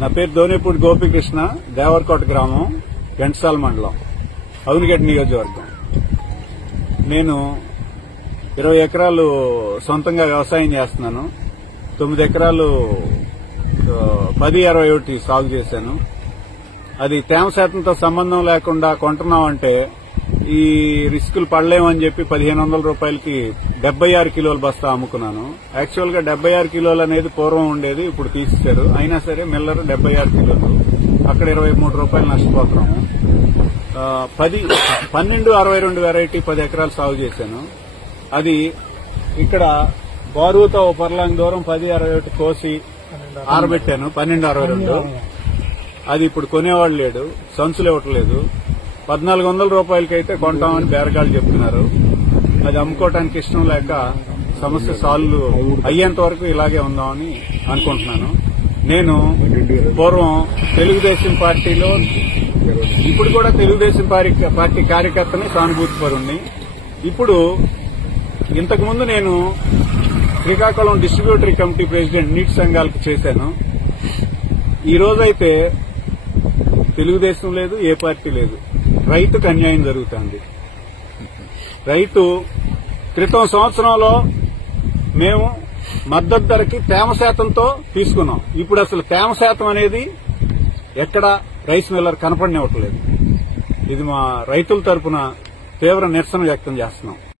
నా పేరు ధోనిపూడి గోపికృష్ణ దేవరకోట గ్రామం గంటసాల మండలం అవునిగడ్డ నియోజకవర్గం. నేను ఇరవై ఎకరాలు సొంతంగా వ్యవసాయం చేస్తున్నాను. తొమ్మిది ఎకరాలు పది అరవై ఒకటి సాగు చేశాను. అది తేమ శాతంతో సంబంధం లేకుండా కొంటున్నామంటే ఈ రిస్కులు పడలేమని చెప్పి పదిహేను వందల రూపాయలకి డెబ్బై ఆరు కిలోల బస్తా అమ్ముకున్నాను. యాక్చువల్గా డెబ్బై ఆరు కిలోలు అనేది పూర్వం ఉండేది ఇప్పుడు తీసేశారు. అయినా సరే మిల్లర్ డెబ్బై ఆరు కిలోలు. అక్కడ ఇరవై మూడు రూపాయలు నష్టపోతున్నాము. పది పన్నెండు అరవై రెండు వెరైటీ పది ఎకరాలు సాగు చేశాను. అది ఇక్కడ బారువుతో పర్లాంగ్ దూరం పది అరవై ఒకటి కోసి ఆరబెట్టాను పన్నెండు అరవై రెండు. అది ఇప్పుడు కొనేవాళ్ళు లేడు సంచులు ఇవ్వట్లేదు. పద్నాలుగు వందల రూపాయలకైతే కొంటామని బేరగాళ్ళు చెప్తున్నారు. అది అమ్ముకోవటానికి ఇష్టం లేక సమస్య సాల్వ్ అయ్యేంత వరకు ఇలాగే ఉందామని అనుకుంటున్నాను. నేను పూర్వం తెలుగుదేశం పార్టీలో ఇప్పుడు కూడా తెలుగుదేశం పార్టీ కార్యకర్తని సానుభూతి పరుణ్ణి ఇప్పుడు ఇంతకుముందు నేను శ్రీకాకుళం డిస్ట్రిబ్యూటరీ కమిటీ ప్రెసిడెంట్ నీటి సంఘాలకు చేశాను. ఈ రోజైతే తెలుగుదేశం లేదు ఏ పార్టీ లేదు. రైతుకు అన్యాయం జరుగుతుంది. రైతు క్రితం సంవత్సరంలో మేము మద్దతు ధరకి తేమ శాతంతో తీసుకున్నాం. ఇప్పుడు అసలు తేమ శాతం అనేది ఎక్కడ రైస్ మిల్లర్ కనపడనివ్వట్లేదు. ఇది మా రైతుల తరపున తీవ్ర నిరసన వ్యక్తం చేస్తున్నాం.